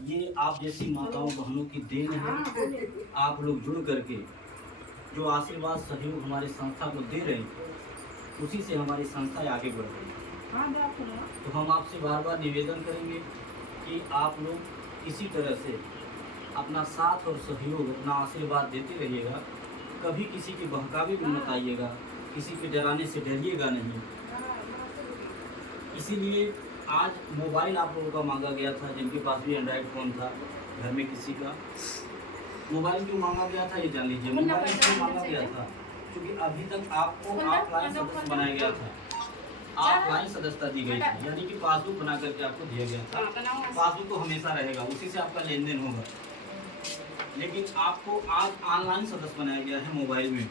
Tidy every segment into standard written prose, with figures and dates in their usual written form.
ये आप जैसी माताओं बहनों की देन है। आप लोग जुड़ करके जो आशीर्वाद सहयोग हमारी संस्था को दे रहे हैं, उसी से हमारी संस्था आगे बढ़ रही है। तो हम आपसे बार बार निवेदन करेंगे कि आप लोग इसी तरह से अपना साथ और सहयोग, अपना आशीर्वाद देते रहिएगा। कभी किसी के बहकावे में मत आइएगा, किसी के डराने से डरिएगा नहीं। इसीलिए आज मोबाइल आप लोगों का मांगा गया था, जिनके पास भी एंड्रॉयड फ़ोन था, घर में किसी का मोबाइल क्यों मांगा गया था ये जान लीजिए। मोबाइल क्यों मांगा गया था? क्योंकि अभी तक आपको ऑफलाइन सदस्य बनाया गया था, ऑफलाइन सदस्यता दी गई थी, यानी कि पासबुक बना करके आपको दिया गया था। पासबुक तो हमेशा रहेगा, उसी से आपका लेन देन होगा। लेकिन आपको आज ऑनलाइन सदस्य बनाया गया है मोबाइल में।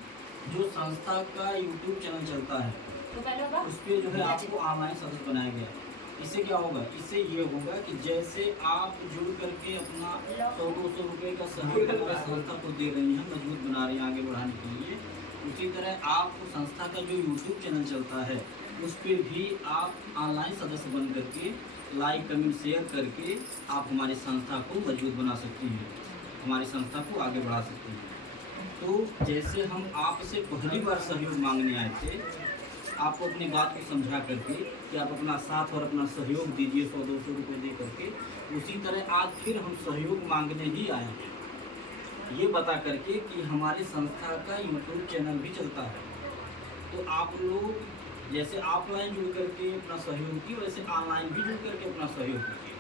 जो संस्था का यूट्यूब चैनल चलता है उस पर जो है आपको ऑनलाइन सदस्य बनाया गया है। इससे क्या होगा? इससे ये होगा कि जैसे आप जुड़ करके अपना 100-200 रुपये का सहयोग संस्था को दे रही हैं, मजबूत बना रही हैं आगे बढ़ाने के लिए, उसी तरह आप संस्था का जो यूट्यूब चैनल चलता है उस पर भी आप ऑनलाइन सदस्य बन करके लाइक कमेंट शेयर करके आप हमारी संस्था को मजबूत बना सकती हैं, हमारी संस्था को आगे बढ़ा सकती हैं। तो जैसे हम आपसे पहली बार सहयोग मांगने आए थे, आपको अपनी बात को समझा करके कि आप अपना साथ और अपना सहयोग दीजिए 100-200 रुपये दे करके, उसी तरह आज फिर हम सहयोग मांगने ही आए हैं, ये बता करके कि हमारी संस्था का यूट्यूब चैनल भी चलता है। तो आप लोग जैसे ऑफलाइन जुड़ करके अपना सहयोग की, वैसे ऑनलाइन भी जुड़ करके अपना सहयोग कीजिए।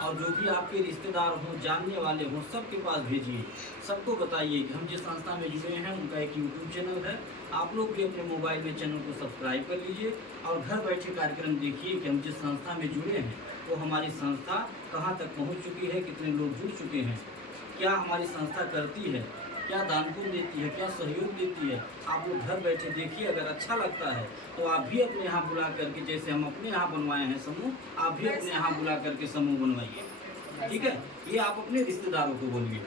और जो भी आपके रिश्तेदार हों, जानने वाले हों, सबके पास भेजिए। सबको बताइए कि हम जिस संस्था में जुड़े हैं उनका एक यूट्यूब चैनल है। आप लोग भी अपने मोबाइल में चैनल को सब्सक्राइब कर लीजिए और घर बैठे कार्यक्रम देखिए कि हम जिस संस्था में जुड़े हैं वो हमारी संस्था कहाँ तक पहुँच चुकी है, कितने लोग जुड़ चुके हैं, क्या हमारी संस्था करती है, क्या दान पुण्य देती है, क्या सहयोग देती है। आप लोग घर बैठे देखिए। अगर अच्छा लगता है तो आप भी अपने यहाँ बुला करके, जैसे हम अपने यहाँ बनवाए हैं समूह, आप भी अपने यहाँ बुला करके समूह बनवाइए। ठीक है? ये आप अपने रिश्तेदारों को बोलिए।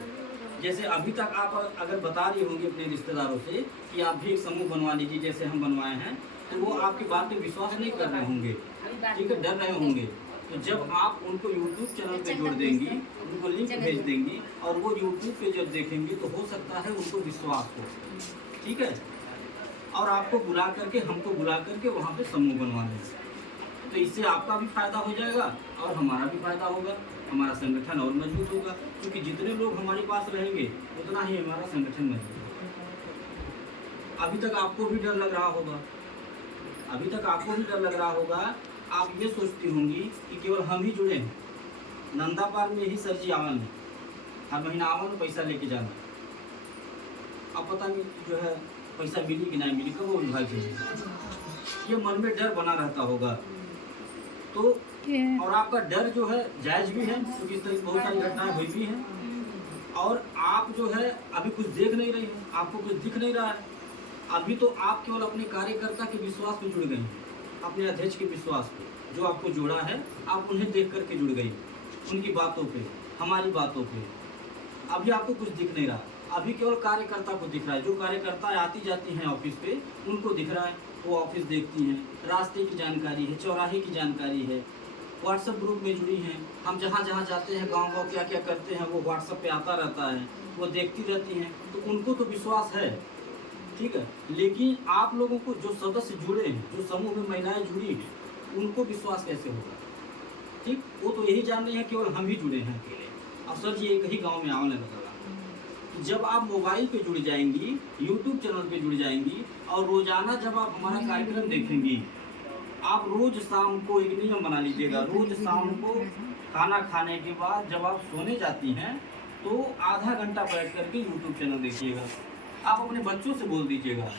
जैसे अभी तक आप अगर बता रही होंगी अपने रिश्तेदारों से कि आप भी एक समूह बनवा लीजिए जैसे हम बनवाए हैं, तो वो आपकी बात पे विश्वास नहीं कर रहे होंगे, ठीक है, डर रहे होंगे। तो जब आप उनको यूट्यूब चैनल पे जोड़ देंगी, उनको लिंक भेज देंगी और वो यूट्यूब पे जब देखेंगे तो हो सकता है उनको विश्वास हो, ठीक है, और आपको बुला करके, हमको बुला करके वहाँ पे समूह बनवा देंगे। तो इससे आपका भी फायदा हो जाएगा और हमारा भी फायदा होगा, हमारा संगठन और मजबूत होगा। क्योंकि जितने लोग हमारे पास रहेंगे उतना ही हमारा संगठन मजबूत होगा। अभी तक आपको भी डर लग रहा होगा, अभी तक आपको भी डर लग रहा होगा। आप ये सोचती होंगी कि केवल हम ही जुड़े हैं, नंदा पार में ही सर जी आवन है, हर महीना आवन पैसा लेके जाना। अब पता नहीं जो है पैसा मिली कि नहीं मिली, कब वो विभाग ये मन में डर बना रहता होगा। तो और आपका डर जो है जायज भी है, क्योंकि इस तरह की बहुत सारी घटनाएं हुई भी हैं। और आप जो है अभी कुछ देख नहीं रही हैं, आपको कुछ दिख नहीं रहा है। अभी तो आप केवल अपने कार्यकर्ता के विश्वास पे जुड़ गई हैं, अपने अध्यक्ष के विश्वास पे जो आपको जोड़ा है, आप उन्हें देख करके जुड़ गई, उनकी बातों पे, हमारी बातों पे। अभी आपको कुछ दिख नहीं रहा, अभी केवल कार्यकर्ता को दिख रहा है। जो कार्यकर्ता आती जाती हैं ऑफिस पे उनको दिख रहा है, वो ऑफिस देखती हैं, रास्ते की जानकारी है, चौराहे की जानकारी है, व्हाट्सएप ग्रुप में जुड़ी हैं। हम जहाँ जहाँ जाते हैं, गाँव क्या क्या करते हैं, वो व्हाट्सएप पे आता रहता है, वो देखती रहती हैं। तो उनको तो विश्वास है, ठीक है। लेकिन आप लोगों को जो सदस्य जुड़े हैं, जो समूह में महिलाएं जुड़ी हैं, उनको विश्वास कैसे होगा? ठीक, वो तो यही जान रहे हैं केवल हम ही जुड़े हैं अकेले। अब सर जी एक ही गांव में आने लगा। जब आप मोबाइल पे जुड़ जाएंगी, यूट्यूब चैनल पे जुड़ जाएंगी और रोजाना जब आप हमारा कार्यक्रम देखेंगी, आप रोज शाम को एक नियम बना लीजिएगा। रोज शाम को खाना खाने के बाद जब आप सोने जाती हैं तो आधा घंटा बैठ करके यूट्यूब चैनल देखिएगा। आप अपने बच्चों से बोल दीजिएगा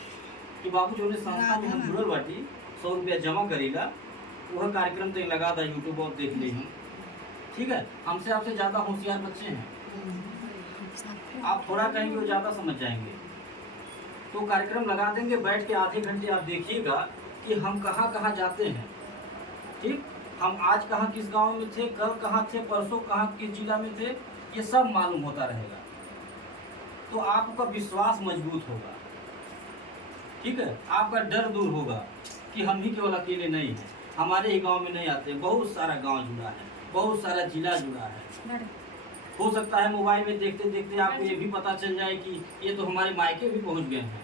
कि बाबू जो संस्था में हम जुड़ल बाटी 100 रुपया जमा करेगा, वह कार्यक्रम तो लगा था यूट्यूब और देख ली हम, ठीक है। हमसे आपसे ज़्यादा होशियार बच्चे हैं, आप थोड़ा कहेंगे वो ज़्यादा समझ जाएंगे। तो कार्यक्रम लगा देंगे, बैठ के आधे घंटे आप देखिएगा कि हम कहाँ कहाँ जाते हैं, ठीक। हम आज कहाँ किस गांव में थे, कल कहाँ थे, परसों कहाँ किस जिला में थे, ये सब मालूम होता रहेगा। तो आपका विश्वास मजबूत होगा, ठीक है। आपका डर दूर होगा कि हम ही केवल अकेले नहीं हैं, हमारे ही गांव में नहीं आते, बहुत सारा गांव जुड़ा है, बहुत सारा जिला जुड़ा है, हो सकता है मोबाइल में देखते देखते आपको ये भी पता चल जाए कि ये तो हमारे मायके भी पहुंच गए हैं,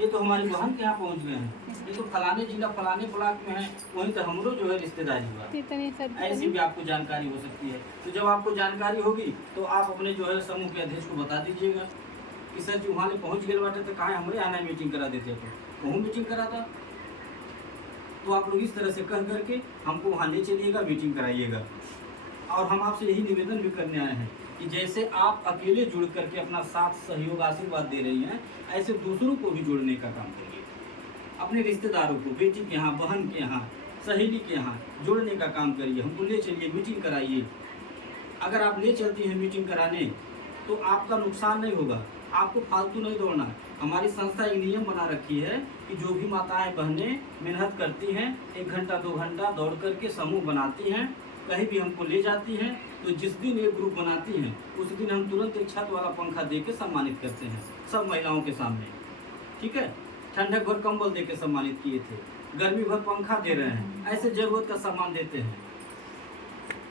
ये तो हमारी बहन के यहाँ पहुंच गए हैं, ये तो फलाने जिला फलाने ब्लॉक में है, वहीं तो हमरो जो है रिश्तेदारी हुआ। ऐसी भी आपको जानकारी हो सकती है। तो जब आपको जानकारी होगी तो आप अपने जो है समूह के अध्यक्ष को बता दीजिएगा कि सर जी वहाँ पहुँच गए बाटे तो कहाँ हमारे आना मीटिंग करा देते तो वहाँ मीटिंग कराता। तो आप लोग इस तरह से कह करके हमको वहाँ ले चलिएगा, मीटिंग कराइएगा। और हम आपसे यही निवेदन भी करने आए हैं कि जैसे आप अकेले जुड़ करके अपना साथ सहयोग आशीर्वाद दे रही हैं, ऐसे दूसरों को भी जोड़ने का काम करिए। अपने रिश्तेदारों को, बेटी के यहाँ, बहन के यहाँ, सहेली के यहाँ जोड़ने का काम करिए। हमको ले चलिए, मीटिंग कराइए। अगर आप ले चलती हैं मीटिंग कराने तो आपका नुकसान नहीं होगा, आपको फालतू नहीं दौड़ना। हमारी संस्था एक नियम बना रखी है कि जो भी माताएं बहनें मेहनत करती हैं, 1 घंटा 2 घंटा दौड़ करके समूह बनाती हैं, कहीं भी हमको ले जाती हैं, तो जिस दिन एक ग्रुप बनाती हैं उस दिन हम तुरंत एक छत वाला पंखा दे के सम्मानित करते हैं सब महिलाओं के सामने। ठीक है, ठंडक भर कंबल दे के सम्मानित किए थे, गर्मी भर पंखा दे रहे हैं, ऐसे जरूरत का सामान देते हैं।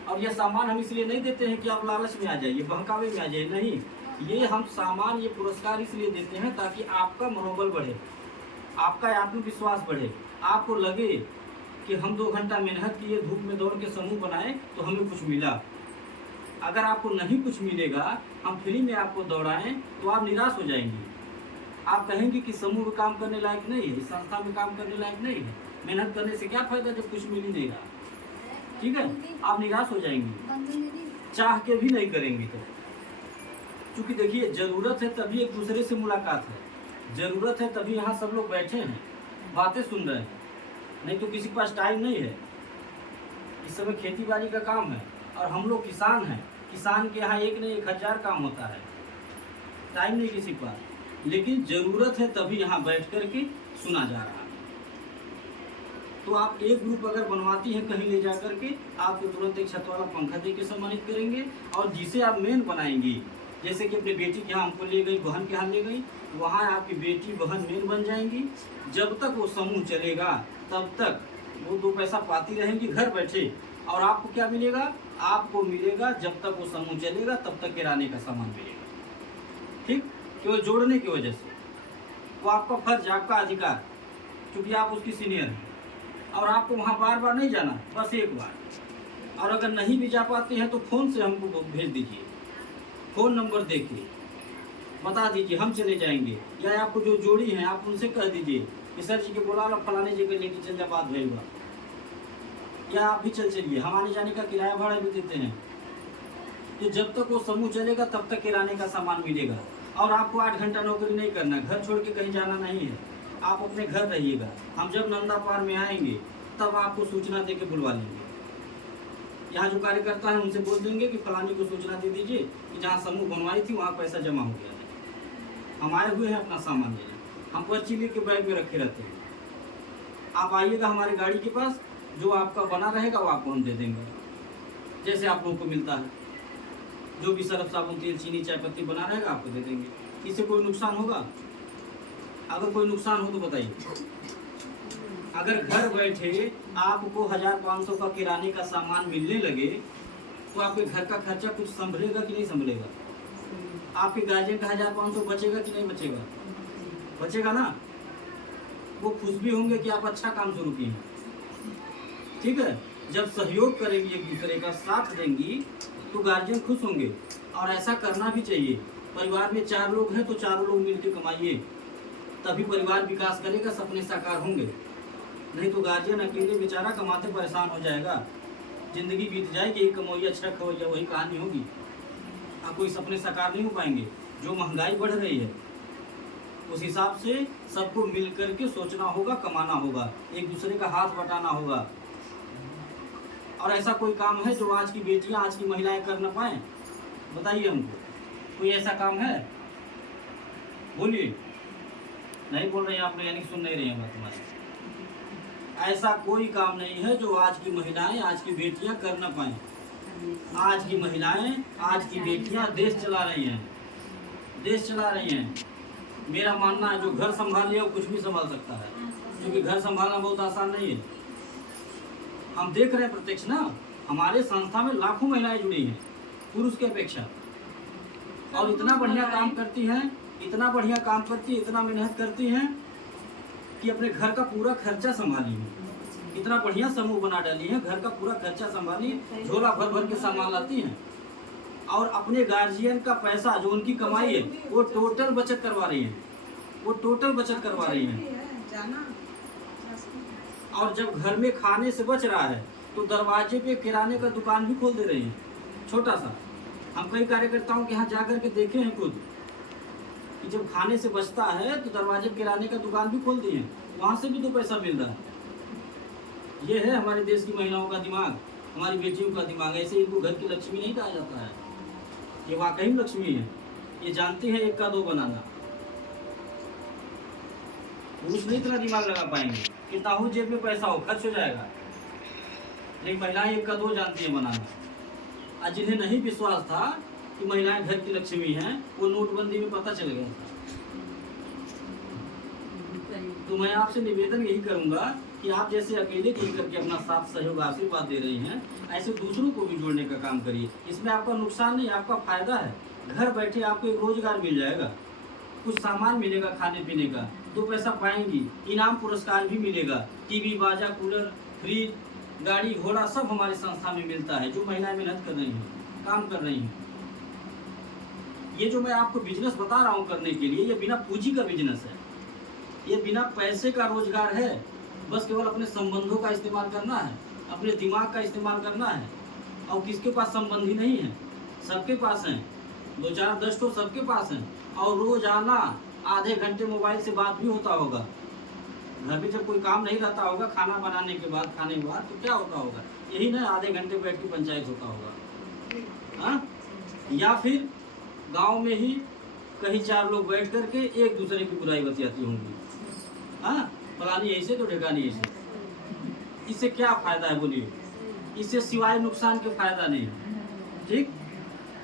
और यह सामान हम इसलिए नहीं देते हैं कि आप लालच में आ जाइए, बहकावे में आ जाइए, नहीं। ये हम सामान, ये पुरस्कार इसलिए देते हैं ताकि आपका मनोबल बढ़े, आपका आत्मविश्वास बढ़े, आपको लगे कि हम 2 घंटा मेहनत किए, धूप में दौड़ के समूह बनाए तो हमें कुछ मिला। अगर आपको नहीं कुछ मिलेगा, हम फ्री में आपको दौड़ाएं तो आप निराश हो जाएंगी। आप कहेंगे कि समूह में काम करने लायक नहीं है, इस संस्था में काम करने लायक नहीं है, मेहनत करने से क्या फायदा जब कुछ मिल ही नहीं रहा। ठीक है, आप निराश हो जाएंगी, चाह के भी नहीं करेंगे। तो क्योंकि देखिए, ज़रूरत है तभी एक दूसरे से मुलाकात है, ज़रूरत है तभी यहाँ सब लोग बैठे हैं, बातें सुन रहे हैं, नहीं तो किसी के पास टाइम नहीं है। इस समय खेती बाड़ी का काम है और हम लोग किसान हैं, किसान के यहाँ एक नहीं 1000 काम होता है, टाइम नहीं किसी के पास, लेकिन ज़रूरत है तभी यहाँ बैठ कर के सुना जा रहा है। तो आप एक ग्रुप अगर बनवाती हैं कहीं ले जा कर के, आपको तुरंत एक छत वाला पंखा दे के सम्मानित करेंगे। और जिसे आप मेन बनाएंगी, जैसे कि अपनी बेटी के यहाँ हमको ले गई, बहन के यहाँ ले गई, वहाँ आपकी बेटी बहन मेन बन जाएंगी। जब तक वो समूह चलेगा तब तक वो 2 पैसा पाती रहेंगी घर बैठे। और आपको क्या मिलेगा? आपको मिलेगा जब तक वो समूह चलेगा तब तक किराने का सामान मिलेगा। ठीक, केवल जोड़ने की वजह से। वो आपका फर्ज, आपका अधिकार, क्योंकि आप उसकी सीनियर हैं। और आपको वहाँ बार बार नहीं जाना, बस एक बार। और अगर नहीं भी जा पाते हैं तो फ़ोन से हमको भेज दीजिए, फ़ोन नंबर दे के बता दीजिए, हम चले जाएंगे। या आपको जो जोड़ी हैं आप उनसे कह दीजिए कि सर जी के बोला लो फलाने जगह लेके चल जा, बात भेजवा। या आप भी चल चलिए, हम आने जाने का किराया भाड़ा भी देते हैं। तो जब तक वो समूह चलेगा तब तक किराने का सामान मिलेगा। और आपको 8 घंटा नौकरी नहीं करना, घर छोड़ के कहीं जाना नहीं है, आप अपने घर रहिएगा। हम जब नंदा पार में आएंगे तब आपको सूचना दे के बुलवा लेंगे। यहाँ जो कार्यकर्ता हैं उनसे बोल देंगे कि फलानी को सूचना दे दीजिए कि जहाँ समूह बनवाई थी वहाँ पैसा जमा हो गया है, हम आए हुए हैं अपना सामान लेने। हम पर्ची लेके बैग में रखे रहते हैं। आप आइएगा हमारे गाड़ी के पास, जो आपका बना रहेगा वो आपको हम दे देंगे, जैसे आप लोगों को मिलता है। जो भी सरफ साबुन तेल चीनी चाय पत्ती बना रहेगा आपको दे देंगे। इससे कोई नुकसान होगा? अगर कोई नुकसान हो तो बताइए। अगर घर बैठे आपको 1500 का किराने का सामान मिलने लगे तो आपके घर का खर्चा कुछ संभलेगा कि नहीं संभलेगा? आपके गार्जियन का 1500 बचेगा कि नहीं बचेगा? बचेगा ना। वो खुश भी होंगे कि आप अच्छा काम शुरू किए हैं। ठीक है, जब सहयोग करेंगी, एक दूसरे का साथ देंगी तो गार्जियन खुश होंगे। और ऐसा करना भी चाहिए। परिवार में 4 लोग हैं तो 4 लोग मिलकर कमाइए, तभी परिवार विकास करेगा, सपने साकार होंगे। नहीं तो गार्जियन अकेले बेचारा कमाते परेशान हो जाएगा, जिंदगी बीत जाएगी, एक कमोइया 6 खवैया, वही कहानी होगी। आप कोई सपने साकार नहीं हो पाएंगे। जो महंगाई बढ़ रही है उस हिसाब से सबको मिल करके सोचना होगा, कमाना होगा, एक दूसरे का हाथ बटाना होगा। और ऐसा कोई काम है जो आज की बेटियां, आज की महिलाएं कर न पाएँ? बताइए हमको, कोई ऐसा काम है? बोलिए। नहीं बोल रहे हैं आप, यानी सुन नहीं रहे हैं बात हमारी। ऐसा कोई काम नहीं है जो आज की महिलाएं, आज की बेटियां कर न पाएँ। आज की महिलाएं, आज की बेटियां देश चला रही हैं, देश चला रही हैं। मेरा मानना है जो घर संभाल लिया वो कुछ भी संभाल सकता है, क्योंकि घर संभालना बहुत आसान नहीं है। हम देख रहे हैं प्रत्यक्ष ना, हमारे संस्था में लाखों महिलाएं जुड़ी हैं पुरुष की अपेक्षा। और इतना बढ़िया काम करती हैं, इतना बढ़िया काम करती है, इतना मेहनत करती हैं कि अपने घर का पूरा खर्चा संभाली है। इतना बढ़िया समूह बना डाली है, घर का पूरा खर्चा संभाली, झोला भर भर के सामान लाती हैं और अपने गार्जियन का पैसा जो उनकी कमाई है वो टोटल बचत करवा रही हैं, वो टोटल बचत करवा रही हैं। और जब घर में खाने से बच रहा है तो दरवाजे पे किराने का दुकान भी खोल दे रही हैं, छोटा सा। हम कई कार्यकर्ताओं के यहाँ जाकर के देखे हैं खुद कि जब खाने से बचता है तो दरवाजे किराने का दुकान भी खोल दिए, वहाँ से भी 2 पैसा मिल रहा है। ये है हमारे देश की महिलाओं का दिमाग, हमारी बेटियों का दिमाग। ऐसे इनको घर की लक्ष्मी नहीं कहा जाता है, ये वाकई में लक्ष्मी है। ये जानती है 1 का 2 बनाना। पुरुष नहीं इतना दिमाग लगा पाएंगे, कितना हो जेब में पैसा हो खर्च हो जाएगा, लेकिन महिलाएं 1 का 2 जानती है बनाना। और जिन्हें नहीं विश्वास था कि महिलाएं घर की लक्ष्मी हैं, वो नोटबंदी में पता चल गया था। तो मैं आपसे निवेदन यही करूंगा कि आप जैसे अकेले खुल करके अपना साथ सहयोग आशीर्वाद दे रही हैं, ऐसे दूसरों को भी जोड़ने का काम करिए। इसमें आपका नुकसान नहीं, आपका फायदा है। घर बैठे आपको एक रोजगार मिल जाएगा, कुछ सामान मिलेगा खाने पीने का, 2 पैसा पाएंगी, इनाम पुरस्कार भी मिलेगा, टीवी, बाजा, कूलर, फ्रिज, गाड़ी घोड़ा सब हमारी संस्था में मिलता है। जो महिलाएं मेहनत कर रही हैं, काम कर रही हैं, ये जो मैं आपको बिजनेस बता रहा हूँ करने के लिए, ये बिना पूंजी का बिजनेस है, ये बिना पैसे का रोजगार है। बस केवल अपने संबंधों का इस्तेमाल करना है, अपने दिमाग का इस्तेमाल करना है। और किसके पास संबंधी नहीं है, सबके पास हैं, 2 4 10 तो सबके पास हैं। और रोजाना आधे घंटे मोबाइल से बात भी होता होगा। घर में जब कोई काम नहीं रहता होगा, खाना बनाने के बाद, खाने के बाद, तो क्या होता होगा, यही ना आधे घंटे बैठ के पंचायत होता होगा। हाँ, या फिर गांव में ही कहीं 4 लोग बैठ करके एक दूसरे की बुराई बतियाती होंगी। हाँ, फलानी ऐसे तो ढेकानी ऐसे। इससे क्या फायदा है बोलिए, इससे सिवाय नुकसान के फायदा नहीं है। ठीक,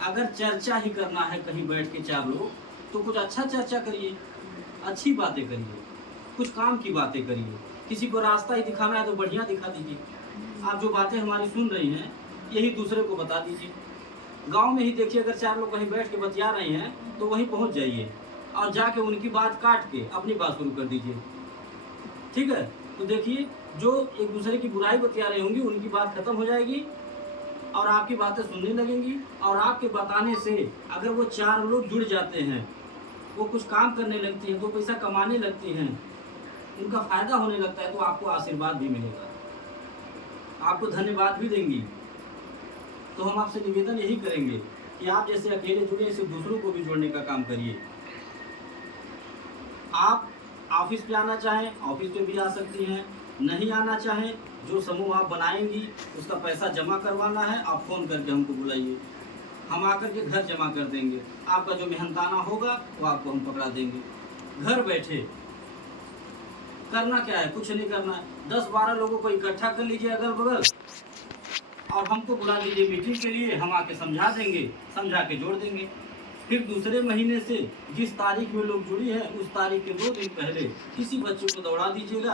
अगर चर्चा ही करना है कहीं बैठ के 4 लोग, तो कुछ अच्छा चर्चा करिए, अच्छी बातें करिए, कुछ काम की बातें करिए। किसी को रास्ता ही दिखाना है तो बढ़िया दिखा दीजिए। आप जो बातें हमारी सुन रही हैं, यही दूसरे को बता दीजिए। गांव में ही देखिए, अगर 4 लोग कहीं बैठ के बतिया रहे हैं तो वहीं पहुंच जाइए और जाके उनकी बात काट के अपनी बात शुरू कर दीजिए। ठीक है, तो देखिए जो एक दूसरे की बुराई बतिया रही होंगी उनकी बात खत्म हो जाएगी और आपकी बातें सुनने लगेंगी। और आपके बताने से अगर वो 4 लोग जुड़ जाते हैं, वो कुछ काम करने लगती हैं, 2 पैसा कमाने लगती हैं, उनका फायदा होने लगता है, तो आपको आशीर्वाद भी मिलेगा, आपको धन्यवाद भी देंगी। तो हम आपसे निवेदन यही करेंगे कि आप जैसे अकेले जुड़े, ऐसे दूसरों को भी जोड़ने का काम करिए। आप ऑफिस पे आना चाहें, ऑफिस पे भी आ सकती हैं। नहीं आना चाहें, जो समूह आप बनाएंगी उसका पैसा जमा करवाना है, आप फ़ोन करके हमको बुलाइए, हम आकर के घर जमा कर देंगे। आपका जो मेहनताना होगा वो आपको हम पकड़ा देंगे। घर बैठे करना क्या है, कुछ नहीं करना है। 10-12 लोगों को इकट्ठा कर लीजिए अगल बगल और हमको बुला लीजिए मीटिंग के लिए, हम आके समझा देंगे, समझा के जोड़ देंगे। फिर दूसरे महीने से जिस तारीख में लोग जुड़ी है, उस तारीख के 2 दिन पहले किसी बच्चे को दौड़ा दीजिएगा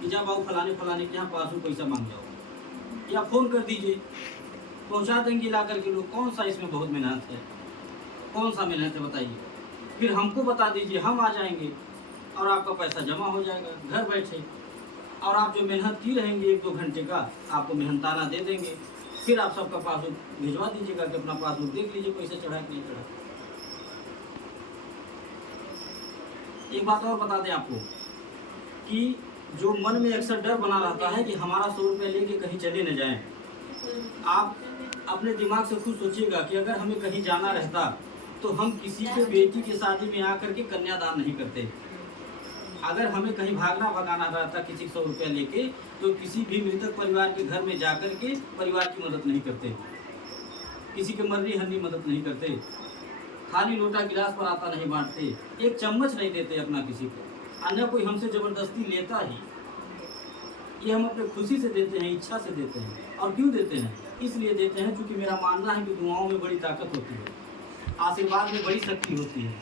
कि जब आओ फलाने फलाने के यहाँ पासबुक पैसा मांग जाओ, या फ़ोन कर दीजिए, पहुँचा देंगे ला करके लोग। कौन सा इसमें बहुत मेहनत है, कौन सा मेहनत है बताइए। फिर हमको बता दीजिए, हम आ जाएंगे और आपका पैसा जमा हो जाएगा घर बैठे। और आप जो मेहनत की रहेंगे 1-2 घंटे का, आपको मेहनताना दे देंगे। फिर आप सबका पासबुक भिजवा दीजिएगा कि अपना पासबुक देख लीजिए पैसे चढ़ा कि नहीं चढ़ा। एक बात और बता दें आपको कि जो मन में अक्सर डर बना रहता है कि हमारा 100 रुपये लेके कहीं चले न जाएं, आप अपने दिमाग से खुद सोचिएगा कि अगर हमें कहीं जाना रहता तो हम किसी के बेटी की शादी में आकर के कन्यादान नहीं करते। अगर हमें कहीं भागना भगाना रहता किसी 100 रुपया लेके, तो किसी भी मृतक परिवार के घर में जाकर के परिवार की मदद नहीं करते, किसी के मरनी हरनी मदद नहीं करते, खाली लोटा गिलास पर आता नहीं बांटते, एक चम्मच नहीं देते अपना किसी को, अन्य कोई हमसे ज़बरदस्ती लेता ही। ये हम अपने खुशी से देते हैं, इच्छा से देते हैं। और क्यों देते हैं? इसलिए देते हैं क्योंकि मेरा मानना है कि दुआओं में बड़ी ताकत होती है, आशीर्वाद में बड़ी शक्ति होती है।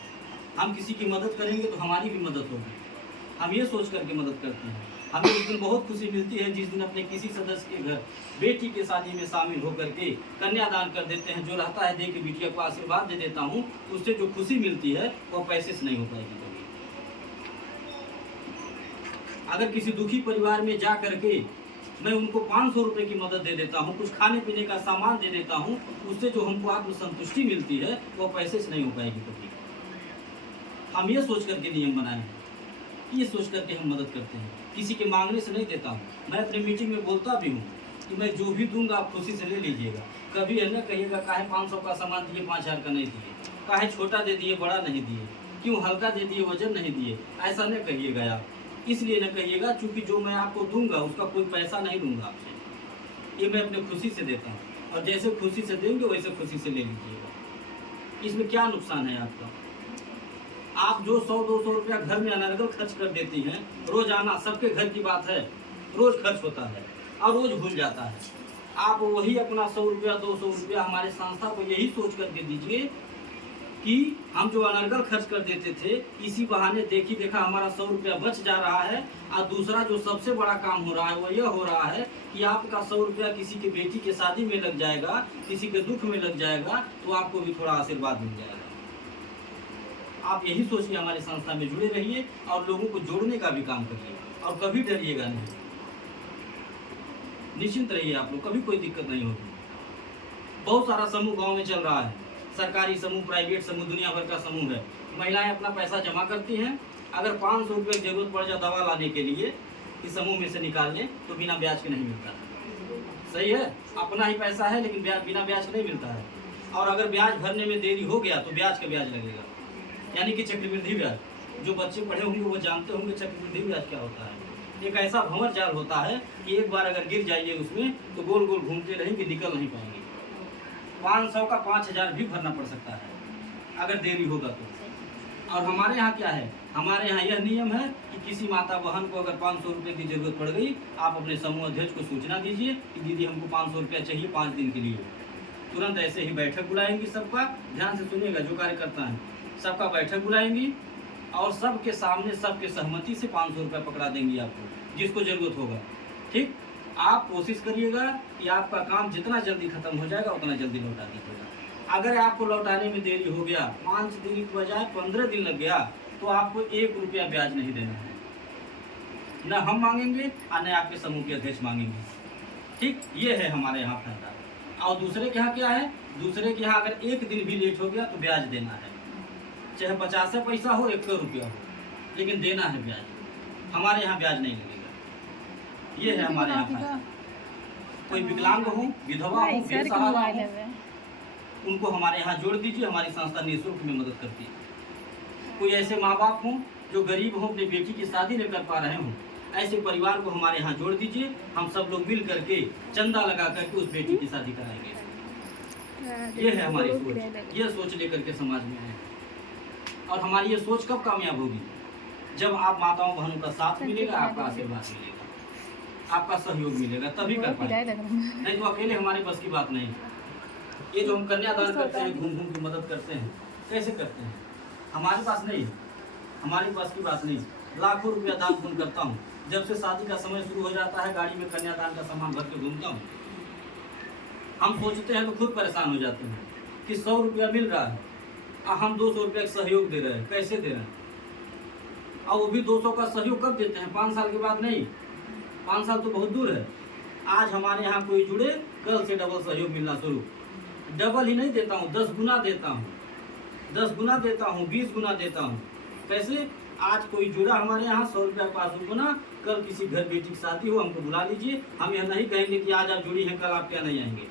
हम किसी की मदद करेंगे तो हमारी भी मदद होगी, हम ये सोच करके मदद करते हैं। हमें उस दिन बहुत खुशी मिलती है जिस दिन अपने किसी सदस्य के घर बेटी के शादी में शामिल होकर के कन्यादान कर देते हैं। जो रहता है दे के बिटिया को आशीर्वाद दे देता हूँ, उससे जो खुशी मिलती है वो पैसे से नहीं हो पाएगी कभी। अगर किसी दुखी परिवार में जा करके मैं उनको 500 रुपये की मदद दे देता हूँ, कुछ खाने पीने का सामान दे देता हूँ, उससे जो हमको आत्मसंतुष्टि मिलती है वो पैसे से नहीं हो पाएगी कभी। हम ये सोच करके नियम बनाए हैं, ये सोच करके हम मदद करते हैं, किसी के मांगने से नहीं देता हूँ। मैं अपनी मीटिंग में बोलता भी हूँ कि मैं जो भी दूंगा आप खुशी से ले लीजिएगा। कभी है ना कहिएगा काहे 500 का सामान दिए 5000 का नहीं दिए, काहे छोटा दे दिए बड़ा नहीं दिए, क्यों हल्का दे दिए वजन नहीं दिए, ऐसा न कहिएगा आप। इसलिए न कहिएगा चूँकि जो मैं आपको दूंगा उसका कोई पैसा नहीं लूँगा आपसे, ये मैं अपने खुशी से देता हूँ, और जैसे खुशी से देंगे वैसे खुशी से ले लीजिएगा। इसमें क्या नुकसान है आपका? आप जो 100-200 रुपया घर में अनर्गल खर्च कर देती हैं, रोजाना, सबके घर की बात है, रोज खर्च होता है और रोज भूल जाता है। आप वही अपना 100 रुपया 200 रुपया हमारे संस्था को यही सोच करके दीजिए कि हम जो अनर्गल खर्च कर देते थे, इसी बहाने देखी देखा हमारा 100 रुपया बच जा रहा है। और दूसरा जो सबसे बड़ा काम हो रहा है वो यह हो रहा है कि आपका 100 रुपया किसी की बेटी के शादी में लग जाएगा, किसी के दुख में लग जाएगा, तो आपको भी थोड़ा आशीर्वाद मिल जाएगा। आप यही सोचिए, हमारे संस्था में जुड़े रहिए और लोगों को जोड़ने का भी काम करिए, और कभी डरिएगा नहीं, निश्चिंत रहिए आप लोग, कभी कोई दिक्कत नहीं होगी। बहुत सारा समूह गांव में चल रहा है, सरकारी समूह, प्राइवेट समूह, दुनिया भर का समूह है। महिलाएं अपना पैसा जमा करती हैं, अगर 500 रुपये की जरूरत पड़ जाए दवा लाने के लिए इस समूह में से निकाल लें तो बिना ब्याज के नहीं मिलता। सही है, अपना ही पैसा है लेकिन बिना ब्याज के नहीं मिलता है। और अगर ब्याज भरने में देरी हो गया तो ब्याज का ब्याज लगेगा, यानी कि चक्रवृद्धि ब्याज। जो बच्चे पढ़े होंगे वो जानते होंगे चक्रवृद्धि ब्याज क्या होता है। एक ऐसा भंवर जाल होता है कि एक बार अगर गिर जाइए उसमें तो गोल गोल घूमते रहेंगे, निकल नहीं पाएंगे। 500 का 5000 भी भरना पड़ सकता है अगर देरी होगा तो। और हमारे यहाँ क्या है, हमारे यहाँ यह नियम है कि किसी माता बहन को अगर 500 रुपये की जरूरत पड़ गई, आप अपने समूह अध्यक्ष को सूचना दीजिए कि दीदी हमको 500 रुपया चाहिए 5 दिन के लिए। तुरंत ऐसे ही बैठक बुलाएंगी सबका, ध्यान से सुनिएगा जो कार्यकर्ता है, सबका बैठक बुलाएंगी और सबके सामने सबके सहमति से 500 रुपये पकड़ा देंगी आपको, जिसको ज़रूरत होगा। ठीक, आप कोशिश करिएगा कि आपका काम जितना जल्दी ख़त्म हो जाएगा उतना जल्दी लौटा दीजिएगा। अगर आपको लौटाने में देरी हो गया, 5 दिन की बजाय 15 दिन लग गया, तो आपको 1 रुपया ब्याज नहीं देना है, न हम मांगेंगे और न आपके समूह के अध्यक्ष मांगेंगे। ठीक, ये है हमारे यहाँ फायदा। और दूसरे के यहाँ क्या है, दूसरे के यहाँ अगर 1 दिन भी लेट हो गया तो ब्याज देना है, चाहे 50 पैसा हो 1 रुपया हो, लेकिन देना है ब्याज। हमारे यहाँ ब्याज नहीं लगेगा। ये है हमारे यहाँ फायदा। कोई विकलांग हो, विधवा हो, बेसहारा हो, उनको हमारे यहाँ जोड़ दीजिए, हमारी संस्था निःशुल्क में मदद करती है। कोई ऐसे माँ बाप हों जो गरीब हों, अपनी बेटी की शादी नहीं कर पा रहे हों, ऐसे परिवार को हमारे यहाँ जोड़ दीजिए। हम सब लोग मिल करके चंदा लगा करके उस बेटी की शादी कराएंगे। ये है हमारी सोच, ये सोच लेकर के समाज में है। और हमारी ये सोच कब कामयाब होगी, जब आप माताओं बहनों का साथ मिलेगा, आपका आशीर्वाद मिलेगा, आपका सहयोग मिलेगा, तभी कर पाएंगे। नहीं तो अकेले हमारे बस की बात नहीं। ये जो हम कन्यादान करते हैं, घूम घूम की मदद करते हैं, कैसे करते हैं, हमारे पास नहीं, हमारे पास की बात नहीं। लाखों रुपया दान पुण्य करता हूँ। जब से शादी का समय शुरू हो जाता है, गाड़ी में कन्यादान का सामान भर के घूमता हूँ। हम सोचते हैं तो खुद परेशान हो जाते हैं कि 100 रुपया मिल रहा है और हम 200 रुपया का सहयोग दे रहे हैं, कैसे दे रहे हैं। और वो भी 200 का सहयोग कब देते हैं, 5 साल के बाद नहीं। 5 साल तो बहुत दूर है। आज हमारे यहाँ कोई जुड़े, कल से डबल सहयोग मिलना शुरू। डबल ही नहीं देता हूँ, 10 गुना देता हूँ, 10 गुना देता हूँ, 20 गुना देता हूँ। कैसे, आज कोई जुड़ा हमारे यहाँ 100 रुपया 500 गुना, कल किसी घर बेटी की शादी हो, हमको बुला लीजिए। हम यह नहीं कहेंगे कि आज आप जुड़ी हैं कल आप क्या नहीं आएंगे,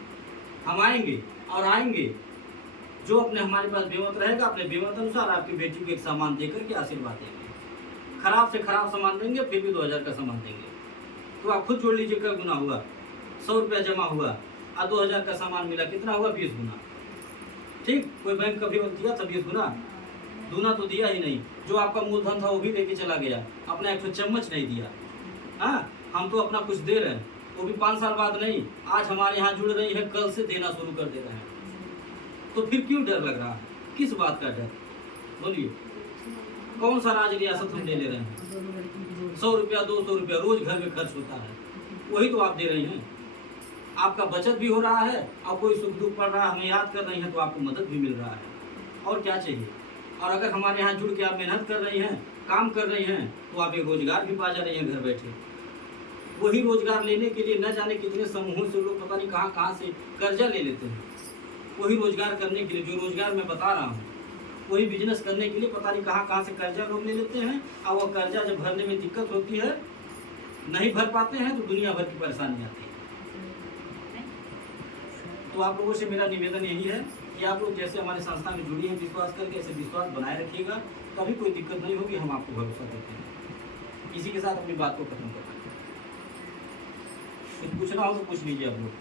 हम आएंगे और आएंगे। जो अपने हमारे पास बेमत रहेगा, अपने बेमत अनुसार आपकी बेटी को एक सामान देकर के आशीर्वाद देंगे। खराब से खराब सामान देंगे, फिर भी 2000 का सामान देंगे। तो आप खुद जोड़ लीजिए क्या गुना हुआ। 100 रुपया जमा हुआ और 2000 का सामान मिला, कितना हुआ, 20 गुना। ठीक, कोई बैंक कभी दिया था 20 गुना, दूना तो दिया ही नहीं। जो आपका मूलधन था वो भी लेके चला गया, अपना एक चम्मच नहीं दिया। हाँ, हम तो अपना कुछ दे रहे हैं, वो भी 5 साल बाद नहीं। आज हमारे यहाँ जुड़ रही है, कल से देना शुरू कर दे रहे हैं। तो फिर क्यों डर लग रहा है, किस बात का डर, बोलिए। कौन सा राज रियासत हम ले ले रहे हैं, 100 रुपया 200 रुपया रोज घर में खर्च होता है, वही तो आप दे रही हैं। आपका बचत भी हो रहा है और कोई सुख दुख पड़ रहा है, हमें याद कर रही हैं तो आपको मदद भी मिल रहा है, और क्या चाहिए। और अगर हमारे यहाँ जुड़ के आप मेहनत कर रही हैं, काम कर रही हैं, तो आप एक रोजगार भी पा जा रही हैं घर बैठे। वही रोजगार लेने के लिए न जाने कितने समूहों से लोग पता नहीं कहाँ कहाँ से कर्जा ले लेते हैं। वही रोजगार करने के लिए, जो रोजगार मैं बता रहा हूँ, वही बिजनेस करने के लिए पता नहीं कहाँ कहाँ से कर्जा लोग ले लेते हैं, और वह कर्जा जब भरने में दिक्कत होती है, नहीं भर पाते हैं, तो दुनिया भर की परेशानी आती है। तो आप लोगों से मेरा निवेदन यही है कि आप लोग जैसे हमारे संस्था में जुड़ी हैं, विश्वास करके ऐसे विश्वास बनाए रखिएगा, कभी कोई दिक्कत नहीं होगी, हम आपको भरोसा देते हैं। इसी के साथ अपनी बात को खत्म करते हैं। कुछ पूछना हो तो पूछ लीजिए आप लोग।